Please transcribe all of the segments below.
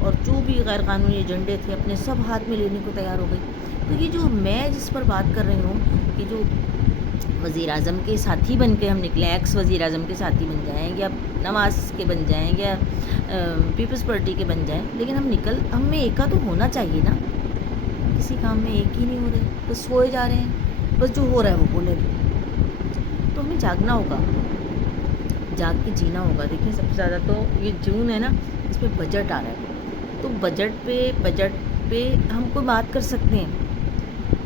اور جو بھی غیر قانونی ایجنڈے تھے اپنے سب ہاتھ میں لینے کو تیار ہو گئی. تو یہ جو میں جس پر بات کر رہی ہوں کہ جو وزیر اعظم کے ساتھی بن کے ہم نکلے, ایکس وزیر اعظم کے ساتھی بن جائیں یا نواز کے بن جائیں یا پیپلز پارٹی کے بن جائیں, لیکن ہم میں ایکا تو ہونا چاہیے نا. کسی کام میں ایک ہی نہیں ہو رہے, بس سوئے جا رہے ہیں, بس جو ہو رہا ہے وہ بولے رہے. تو ہمیں جاگنا ہوگا, جاگ کے جینا ہوگا. دیکھیں سب سے زیادہ تو یہ جون ہے نا, اس پہ بجٹ آ رہا ہے, تو بجٹ پہ ہم کوئی بات کر سکتے ہیں.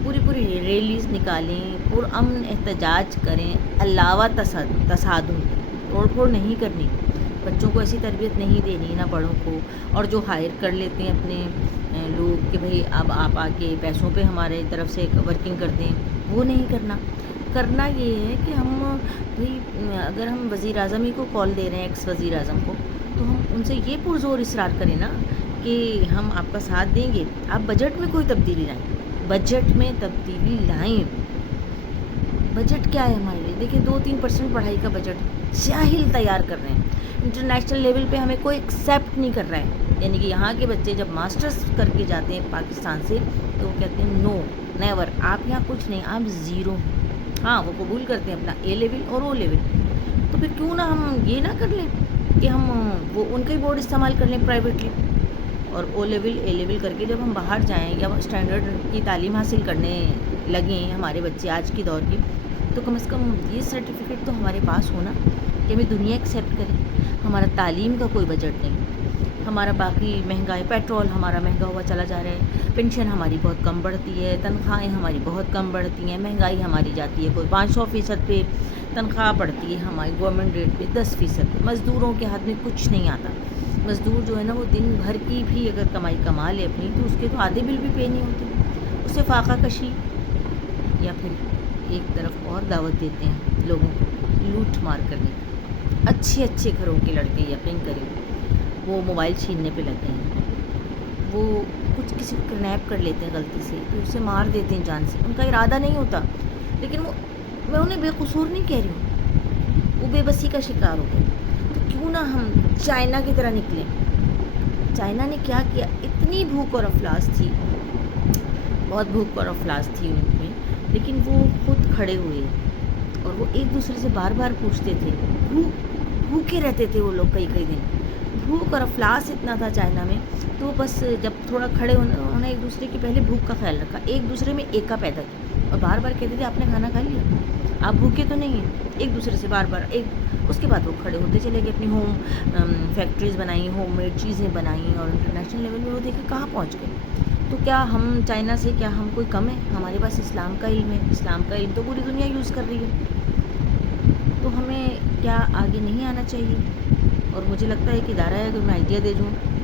پوری ریلیز نکالیں, پرامن احتجاج کریں, علاوہ تصادم, توڑ پھوڑ نہیں کرنی, بچوں کو ایسی تربیت نہیں دینی نہ بڑوں کو. اور جو ہائر کر لیتے ہیں اپنے لوگ کہ بھئی اب آپ آ کے پیسوں پہ ہمارے طرف سے ورکنگ کر دیں, وہ نہیں کرنا یہ ہے کہ ہم بھئی اگر ہم وزیر اعظم ہی کو کال دے رہے ہیں, ایکس وزیر اعظم کو, تو ہم ان سے یہ پرزور اصرار کریں نا کہ ہم آپ کا ساتھ دیں گے, آپ بجٹ میں کوئی تبدیلی لائیں, بجٹ میں تبدیلی لائیں. بجٹ کیا ہے ہمارے لیے؟ دیکھیں 2-3% پڑھائی کا بجٹ جاہل تیار کر رہے ہیں. انٹرنیشنل لیول پہ ہمیں کوئی ایکسیپٹ نہیں کر رہا ہے. یعنی کہ یہاں کے بچے جب ماسٹرز کر کے جاتے ہیں پاکستان سے تو وہ کہتے ہیں نو نیور, آپ یہاں کچھ نہیں, آپ زیرو. ہاں وہ قبول کرتے ہیں اپنا اے لیول اور او لیول, تو پھر کیوں نہ ہم یہ نہ کر لیں کہ ہم وہ ان کا ہی بورڈ استعمال کر لیں پرائیویٹلی, اور او لیول اے لیول کر کے جب ہم باہر جائیں یا اسٹینڈرڈ کی تعلیم حاصل کرنے لگیں ہمارے بچے آج کی دور کی, تو کم از کم یہ سرٹیفکیٹ تو ہمارے پاس ہونا کہ ہمیں دنیا ایکسیپٹ کرے. ہمارا تعلیم کا کوئی بجٹ نہیں, ہمارا باقی مہنگائی, پیٹرول ہمارا مہنگا ہوا چلا جا رہا ہے, پینشن ہماری بہت کم بڑھتی ہے, تنخواہیں ہماری بہت کم بڑھتی ہیں, مہنگائی ہماری جاتی ہے کوئی 500% پہ, تنخواہ بڑھتی ہے ہماری گورنمنٹ ریٹ پہ 10%. مزدوروں کے ہاتھ میں کچھ نہیں آتا. مزدور جو ہے نا وہ دن بھر کی بھی اگر کمائی کما لے اپنی, تو اس کے تو آدھے بل بھی پے نہیں ہوتے. اسے فاقہ کشی یا پھر ایک طرف اور دعوت دیتے ہیں لوگوں کو لوٹ مار کرنے کی. اچھے گھروں کے لڑکے یقین کریں وہ موبائل چھیننے پہ لگے ہیں, وہ کچھ کسی کو کرنیپ کر لیتے ہیں غلطی سے, پھر اسے مار دیتے ہیں جان سے. ان کا ارادہ نہیں ہوتا, لیکن وہ میں انہیں بے قصور نہیں کہہ رہی ہوں, وہ بے بسی کا شکار ہو گئے. تو کیوں نہ ہم چائنا کی طرح نکلیں. چائنا نے کیا کیا, اتنی بھوک اور افلاس تھی, بہت بھوک اور افلاس تھی ان میں, لیکن وہ خود کھڑے ہوئے اور وہ ایک دوسرے سے بار بار پوچھتے تھے. بھوکے رہتے تھے وہ لوگ کئی دن, بھوک اور افلاس اتنا تھا چائنا میں. تو بس جب تھوڑا کھڑے ہونے انہوں نے ایک دوسرے کی پہلے بھوک کا خیال رکھا, ایک دوسرے میں ایکا پیدا کی, اور بار بار کہتے تھے آپ نے کھانا کھا لیا, آپ بھوکے تو نہیں ہیں. ایک دوسرے سے بار بار اس کے بعد وہ کھڑے ہوتے چلے گئے, اپنی ہوم فیکٹریز بنائیں, ہوم میڈ چیزیں بنائیں, اور انٹرنیشنل لیول میں وہ دیکھیں کہاں پہنچ گئے. تو کیا ہم چائنا سے کیا ہم کوئی کم ہے؟ ہمارے پاس اسلام کا علم ہے, اسلام کا علم تو پوری دنیا یوز کر رہی ہے. تو ہمیں کیا آگے نہیں آنا چاہیے؟ اور مجھے لگتا ہے کہ ادارہ ہے, اگر میں آئیڈیا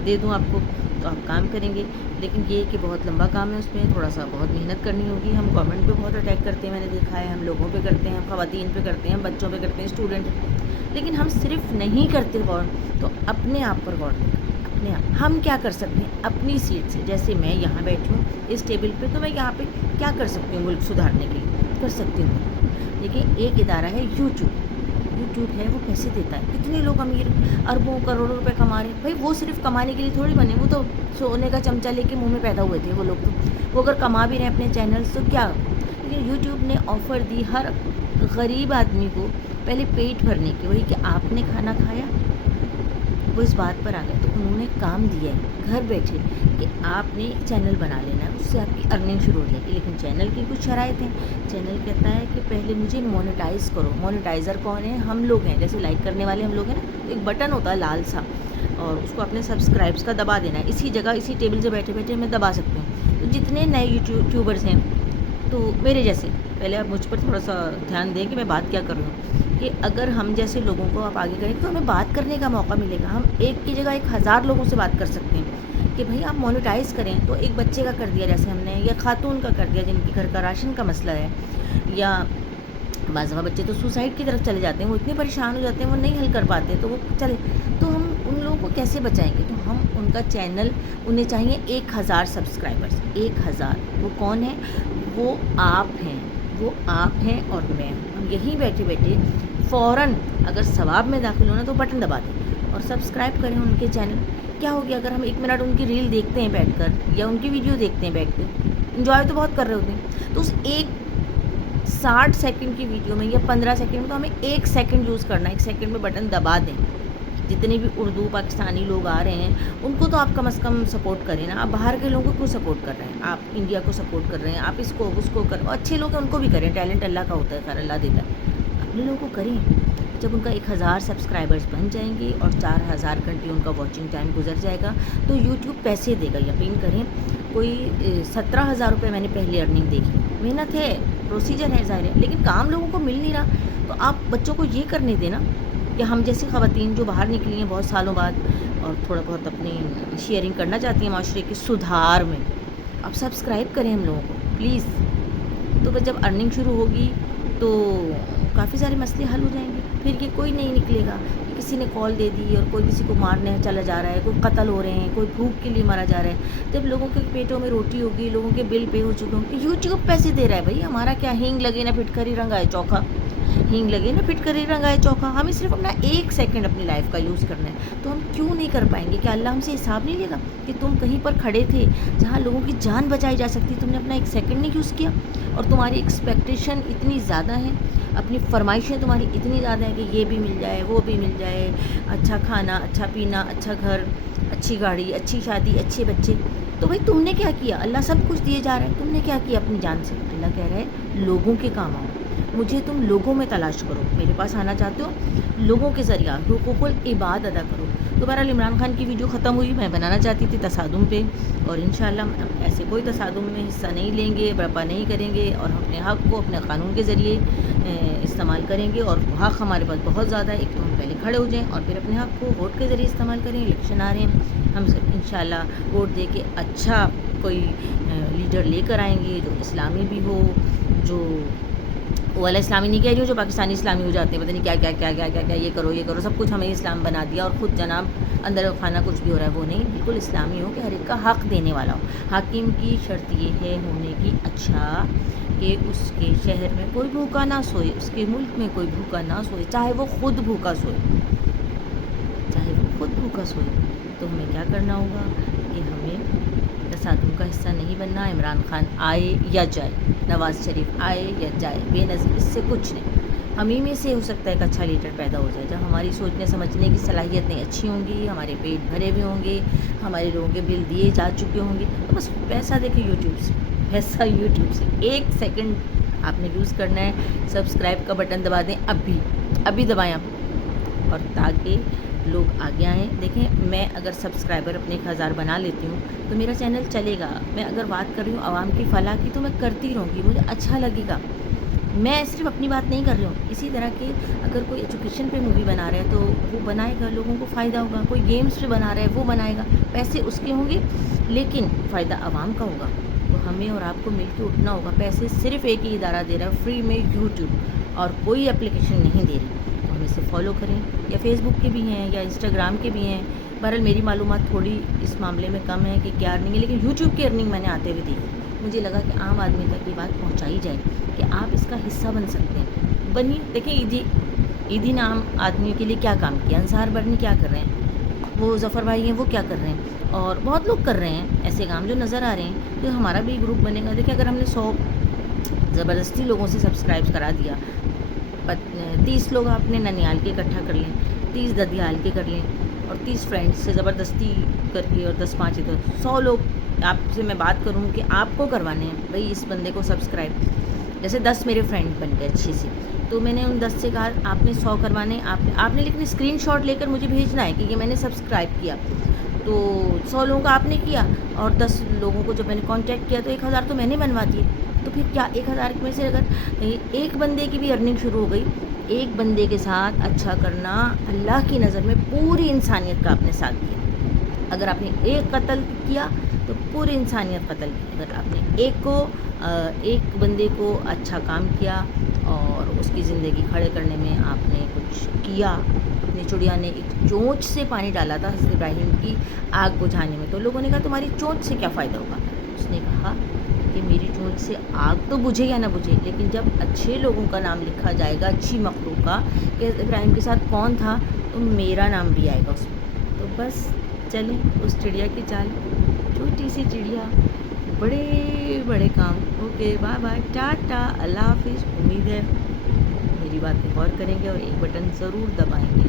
دے دوں آپ کو تو آپ کام کریں گے. لیکن یہ کہ بہت لمبا کام ہے, اس میں تھوڑا سا بہت محنت کرنی ہوگی. ہم گورنمنٹ پہ بہت اٹیک کرتے ہیں, میں نے دیکھا ہے, ہم لوگوں پہ کرتے ہیں, ہم خواتین پہ کرتے ہیں, ہم بچوں پہ کرتے ہیں, اسٹوڈنٹ, لیکن ہم صرف نہیں کرتے غور. تو اپنے آپ پر غور کریں, اپنے آپ ہم کیا کر سکتے ہیں اپنی سیٹ سے. جیسے میں یہاں بیٹھی ہوں اس ٹیبل پہ, تو میں یہاں پہ کیا کر سکتی ہوں ملک سدھارنے کے لیے, کر سکتی ہوں. دیکھیں ایک ادارہ ہے یوٹیوب ہے, وہ پیسے دیتا ہے, کتنے لوگ امیر اربوں کروڑوں روپے کما رہے ہیں. بھائی وہ صرف کمانے کے لیے تھوڑی بنے, وہ تو سونے کا چمچہ لے کے منہ میں پیدا ہوئے تھے وہ لوگ. تو وہ اگر کما بھی رہے ہیں اپنے چینلز تو کیا. لیکن یوٹیوب نے آفر دی ہر غریب آدمی کو پہلے پیٹ بھرنے کی, وہی کہ آپ نے کھانا کھایا, وہ اس بات پر آ گئے. تو انہوں نے کام دیا ہے گھر بیٹھے کہ آپ نے چینل بنا لینا ہے, اس سے آپ کی ارننگ شروع ہو جائے گی. لیکن چینل کی کچھ شرائط ہیں. چینل کہتا ہے کہ پہلے مجھے مونیٹائز کرو. مونیٹائزر کون ہیں؟ ہم لوگ ہیں. جیسے لائک کرنے والے ہم لوگ ہیں نا, ایک بٹن ہوتا ہے لال سا, اور اس کو اپنے سبسکرائبس کا دبا دینا ہے. اسی جگہ اسی ٹیبل سے بیٹھے بیٹھے میں دبا سکتی ہوں. تو جتنے نئے یوٹیوبرز ہیں, تو میرے جیسے, پہلے آپ مجھ پر تھوڑا سا دھیان دیں کہ میں بات کیا کر رہی ہوں, کہ اگر ہم جیسے لوگوں کو آپ آگے کریں تو ہمیں بات کرنے کا موقع ملے گا. ہم ایک کی جگہ 1000 لوگوں سے بات کر سکتے ہیں کہ بھائی آپ مونیٹائز کریں. تو ایک بچے کا کر دیا جیسے ہم نے, یا خاتون کا کر دیا جن کی گھر کا راشن کا مسئلہ ہے, یا بعض دفعہ بچے تو سوسائڈ کی طرف چلے جاتے ہیں, وہ اتنے پریشان ہو جاتے ہیں وہ نہیں حل کر پاتے, تو وہ چلے. تو ہم ان لوگوں کو کیسے بچائیں گے؟ تو ہم ان کا چینل, انہیں چاہیے 1000 سبسکرائبرز, 1000. وہ کون ہیں؟ وہ آپ ہیں, وہ آپ ہیں اور میں. ہم یہیں بیٹھے بیٹھے فوراً اگر ثواب میں داخل ہونا تو بٹن دبا دیں, اور سبسکرائب کریں ان کے چینل. کیا ہو گیا اگر ہم 1 منٹ ان کی ریل دیکھتے ہیں بیٹھ کر یا ان کی ویڈیو دیکھتے ہیں بیٹھ کے, انجوائے تو بہت کر رہے ہوتے ہیں, تو اس ایک 60 سیکنڈ کی ویڈیو میں یا 15 سیکنڈ میں تو ہمیں 1 سیکنڈ یوز کرنا ہے, 1 سیکنڈ میں بٹن دبا دیں. جتنے بھی اردو پاکستانی لوگ آ رہے ہیں ان کو تو آپ کم از کم سپورٹ کریں نا. آپ باہر کے لوگوں کو کیوں سپورٹ کر رہے ہیں؟ آپ انڈیا کو سپورٹ کر رہے ہیں, آپ اس کو کریں. اچھے لوگ ہیں ان کو بھی کریں, ٹیلنٹ اللہ کا ہوتا ہے, خیر اللہ دیتا ہے. اپنے لوگوں کو کریں. جب ان کا 1000 سبسکرائبرز بن جائیں گے اور 4000 گھنٹے ان کا واچنگ ٹائم گزر جائے گا تو یوٹیوب پیسے دے گا. یقین کریں, کوئی 17,000 روپے میں نے پہلے ارننگ دیکھی. محنت ہے, پروسیجر ہے, ظاہر ہے, لیکن کام لوگوں کو مل نہیں رہا. تو آپ بچوں کو یہ کرنے دیں نا کہ ہم جیسی خواتین جو باہر نکلی ہیں بہت سالوں بعد اور تھوڑا بہت اپنی شیئرنگ کرنا چاہتی ہیں معاشرے کے سدھار میں, آپ سبسکرائب کریں ہم لوگوں کو پلیز. تو بس جب ارننگ شروع ہوگی تو کافی سارے مسئلے حل ہو جائیں گے. پھر یہ کوئی نہیں نکلے گا کہ کسی نے کال دے دی اور کوئی کسی کو مارنے چلا جا رہا ہے, کوئی قتل ہو رہے ہیں, کوئی بھوک کے لیے مارا جا رہا ہے. جب لوگوں کے پیٹوں میں روٹی ہوگی, لوگوں کے بل پے ہو چکے ہوں گے, یوٹیوب پیسے دے رہا ہے بھائی. ہمارا کیا, ہینگ لگے نہ پھٹکری رنگ آئے چوکھا, ہینگ لگے نہ پھٹکری رنگ آئے چوکھا. ہمیں صرف اپنا 1 سیکنڈ اپنی لائف کا یوز کرنا ہے, تو ہم کیوں نہیں کر پائیں گے؟ کہ اللہ ہم سے حساب نہیں لے گا کہ تم کہیں پر کھڑے تھے جہاں لوگوں کی جان بچائی جا سکتی, تم نے اپنا 1 سیکنڈ نہیں یوز کیا. اور تمہاری ایکسپیکٹیشن اتنی زیادہ ہیں, اپنی فرمائشیں تمہاری اتنی زیادہ ہیں کہ یہ بھی مل جائے, وہ بھی مل جائے, اچھا کھانا, اچھا پینا, اچھا گھر, اچھی گاڑی, اچھی شادی, اچھے بچے. تو بھائی تم نے کیا کیا؟ اللہ سب کچھ دیے جا رہا ہے, تم نے کیا کیا اپنی جان سے؟ اللہ کہہ رہا ہے لوگوں کے کام آؤ, مجھے تم لوگوں میں تلاش کرو. میرے پاس آنا چاہتے ہو, لوگوں کے ذریعہ حقوق العباد ادا کرو. تو بہرحال عمران خان کی ویڈیو ختم ہوئی. میں بنانا چاہتی تھی تصادم پہ, اور انشاءاللہ ہم ایسے کوئی تصادم میں حصہ نہیں لیں گے, برپا نہیں کریں گے, اور ہم اپنے حق کو اپنے قانون کے ذریعے استعمال کریں گے. اور حق ہمارے پاس بہت زیادہ ہے, ایک تو ہم پہلے کھڑے ہو جائیں اور پھر اپنے حق کو ووٹ کے ذریعے استعمال کریں. الیکشن آ رہے ہیں, ہم انشاءاللہ ووٹ دے کے اچھا کوئی لیڈر لے کر آئیں گے جو اسلامی بھی ہو, جو والا اسلامی نہیں کہہ رہی ہوں جو پاکستانی اسلامی ہو جاتے ہیں, پتہ نہیں کیا کیا کیا کیا کیا کیا یہ کرو یہ کرو, سب کچھ ہمیں اسلام بنا دیا اور خود جناب اندر خانہ کچھ بھی ہو رہا ہے وہ نہیں. بالکل اسلامی ہو کہ ہر ایک کا حق دینے والا ہو. حاکم کی شرط یہ ہے ہونے کی اچھا کہ اس کے شہر میں کوئی بھوکا نہ سوئے, اس کے ملک میں کوئی بھوکا نہ سوئے, چاہے وہ خود بھوکا سوئے, چاہے وہ خود بھوکا سوئے. تو ہمیں کیا کرنا ہوگا کہ ہمیں تصادم کا حصہ نہیں بننا. عمران خان آئے یا جائے, نواز شریف آئے یا جائے, بے نظیر اس سے کچھ نہیں. ہم ہی میں سے ہو سکتا ہے ایک اچھا لیڈر پیدا ہو جائے. جب ہماری سوچنے سمجھنے کی صلاحیتیں اچھی ہوں گی, ہمارے پیٹ بھرے ہوئے ہوں گے, ہمارے لوگوں کے بل دیے جا چکے ہوں گے, تو بس پیسہ دیکھیں یوٹیوب سے, پیسہ یوٹیوب سے. 1 سیکنڈ آپ نے یوز کرنا ہے, سبسکرائب کا بٹن دبا دیں, ابھی دبائیں آپ, اور تاکہ لوگ آگے آئیں. دیکھیں میں اگر سبسکرائبر اپنے 1000 بنا لیتی ہوں تو میرا چینل چلے گا. میں اگر بات کر رہی ہوں عوام کی فلاح کی تو میں کرتی رہوں گی, مجھے اچھا لگے گا. میں صرف اپنی بات نہیں کر رہی ہوں. اسی طرح کہ اگر کوئی ایجوکیشن پہ مووی بنا رہا ہے تو وہ بنائے گا, لوگوں کو فائدہ ہوگا. کوئی گیمز پہ بنا رہا ہے وہ بنائے گا, پیسے اس کے ہوں گے لیکن فائدہ عوام کا ہوگا. تو ہمیں اور آپ کو مل کے اٹھنا ہوگا. پیسے صرف ایک ہی ادارہ دے رہا ہے فری میں, یوٹیوب, اور کوئی اپلیکیشن نہیں دے رہی. ہم اسے فالو کریں, یا فیس بک کے بھی ہیں یا انسٹاگرام کے بھی ہیں. بہرحال میری معلومات تھوڑی اس معاملے میں کم ہے کہ کیا ارننگ ہے, لیکن یوٹیوب کی ارننگ میں نے آتے ہوئے دیکھی. مجھے لگا کہ عام آدمی تک یہ بات پہنچائی جائے کہ آپ اس کا حصہ بن سکتے ہیں. بنیے. دیکھیں عیدی نے عام آدمیوں کے لیے کیا کام کیا. انصار برنی کیا کر رہے ہیں, وہ ظفر بھائی ہیں وہ کیا کر رہے ہیں, اور بہت لوگ کر رہے ہیں ایسے کام جو نظر آ رہے ہیں. تو ہمارا بھی گروپ بنے گا. دیکھیں اگر ہم نے 100 زبردستی لوگوں سے سبسکرائب کرا دیا, 30 لوگ آپ نے ننیال کے اکٹھا کر لیں, 30 ددیال کے کر لیں, اور 30 فرینڈس سے زبردستی کر کے, اور 10-5 ادھر, 100 لوگ آپ سے میں بات کروں کہ آپ کو کروانے ہیں بھائی اس بندے کو سبسکرائب. جیسے 10 میرے فرینڈ بن گئے اچھے سے, تو میں نے ان 10 سے کہا آپ نے 100 کروانے, آپ نے لیکن اسکرین شاٹ لے کر مجھے بھیجنا ہے کہ یہ میں نے سبسکرائب کیا. تو 100 لوگوں کا آپ نے کیا, اور 10 لوگوں کو جب میں نے کانٹیکٹ کیا تو 1000 تو میں نے بنوا دیے. تو پھر کیا 1000 میں سے اگر ایک بندے کی بھی ارننگ شروع ہو گئی, ایک بندے کے ساتھ اچھا کرنا اللہ کی نظر میں پوری انسانیت کا آپ نے ساتھ دیا. اگر آپ نے ایک قتل کیا تو پوری انسانیت قتل کی. اگر آپ نے ایک بندے کو اچھا کام کیا اور اس کی زندگی کھڑے کرنے میں آپ نے کچھ کیا. اپنی چڑیا نے ایک چونچ سے پانی ڈالا تھا حضرت ابراہیم کی آگ بجھانے میں, تو لوگوں نے کہا تمہاری چونچ سے کیا فائدہ ہوگا. اس نے کہا کہ میری چونچ سے آگ تو بجھے یا نہ بجھے, لیکن جب اچھے لوگوں کا نام لکھا جائے گا, اچھی مخلوق کا, کہ ابراہیم کے ساتھ کون تھا, تو تو میرا نام بھی آئے گا اس میں. تو بس چلیں اس چڑیا کی چال، چھوٹی سی چڑیا بڑے بڑے کام. اوکے بائے بائے، ٹاٹا، اللہ حافظ. امید ہے میری بات پہ غور کریں گے اور ایک بٹن ضرور دبائیں گے.